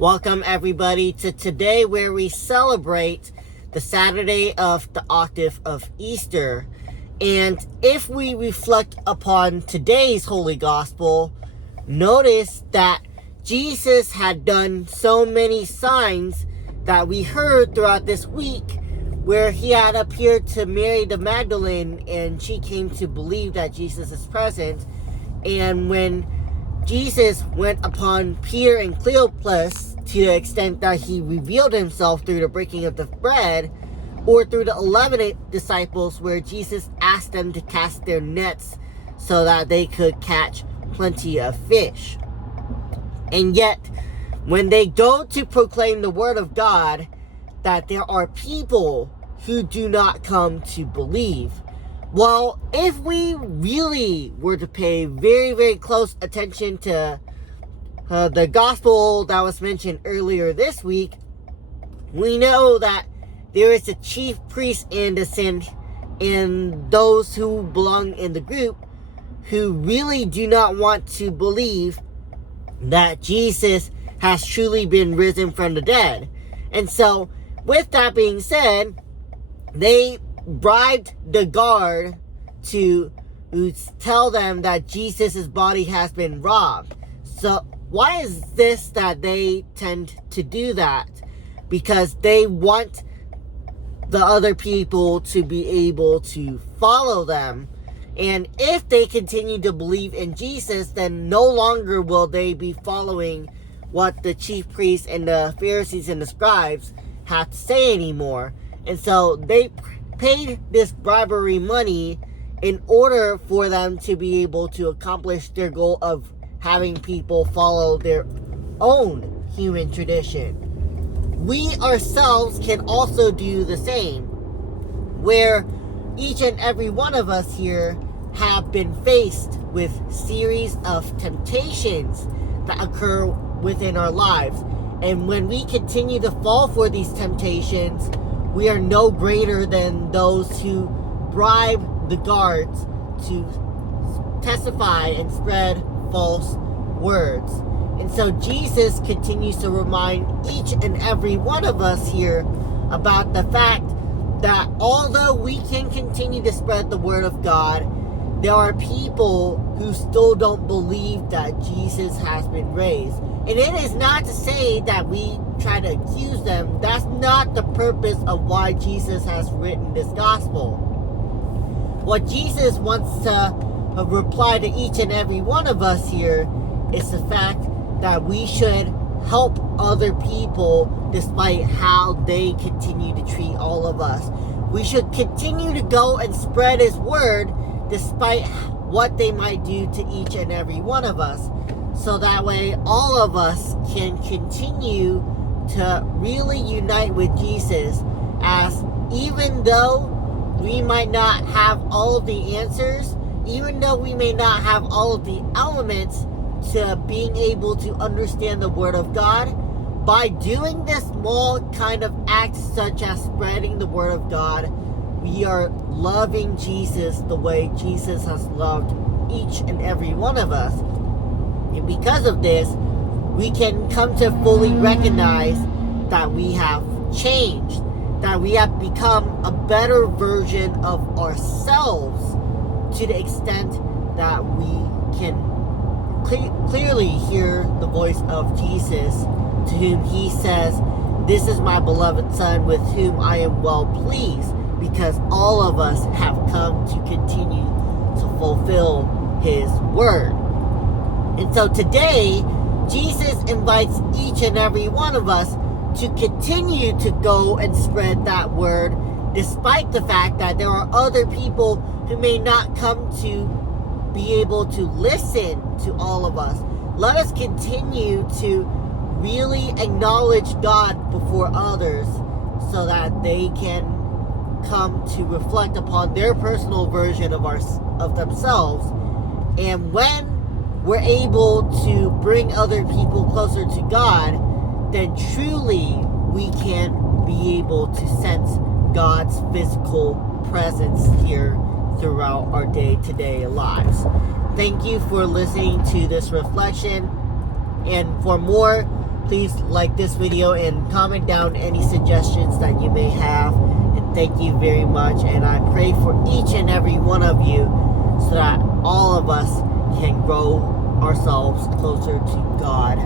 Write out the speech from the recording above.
Welcome everybody to today, where we celebrate the Saturday of the Octave of Easter. And if we reflect upon today's Holy Gospel, notice that Jesus had done so many signs that we heard throughout this week, where he had appeared to Mary the Magdalene and she came to believe that Jesus is present. And when Jesus went upon Peter and Cleopas, to the extent that he revealed himself through the breaking of the bread, or through the 11 disciples, where Jesus asked them to cast their nets so that they could catch plenty of fish. And yet, when they go to proclaim the word of God, that there are people who do not come to believe. Well, if we really were to pay very, very close attention to the gospel that was mentioned earlier this week, we know that there is a chief priest and a saint and those who belong in the group who really do not want to believe that Jesus has truly been risen from the dead. And so, with that being said, they bribed the guard to tell them that Jesus' body has been robbed. So why is this that they tend to do that? Because they want the other people to be able to follow them. And if they continue to believe in Jesus, then no longer will they be following what the chief priests and the Pharisees and the scribes have to say anymore. And so they paid this bribery money in order for them to be able to accomplish their goal of having people follow their own human tradition. We ourselves can also do the same, where each and every one of us here have been faced with series of temptations that occur within our lives. And when we continue to fall for these temptations, we are no greater than those who bribe the guards to testify and spread false words. And so Jesus continues to remind each and every one of us here about the fact that although we can continue to spread the word of God, there are people who still don't believe that Jesus has been raised. And it is not to say that we try to accuse them. That's not the purpose of why Jesus has written this gospel. What Jesus wants to reply to each and every one of us here is the fact that we should help other people despite how they continue to treat all of us. We should continue to go and spread his word despite what they might do to each and every one of us. So that way all of us can continue to really unite with Jesus, as even though we might not have all of the answers, even though we may not have all of the elements to being able to understand the word of God, by doing this small kind of act such as spreading the word of God, we are loving Jesus the way Jesus has loved each and every one of us. And because of this, we can come to fully recognize that we have changed, that we have become a better version of ourselves, to the extent that we can clearly hear the voice of Jesus, to whom he says, "This is my beloved Son with whom I am well pleased," because all of us have come to continue to fulfill his word. And so today, Jesus invites each and every one of us to continue to go and spread that word, despite the fact that there are other people who may not come to be able to listen to all of us. Let us continue to really acknowledge God before others, so that they can come to reflect upon their personal version of themselves. And when we're able to bring other people closer to God, then truly we can be able to sense God's physical presence here throughout our day-to-day lives. Thank you for listening to this reflection. And for more, please like this video and comment down any suggestions that you may have. And thank you very much. And I pray for each and every one of you so that all of us can grow ourselves closer to God.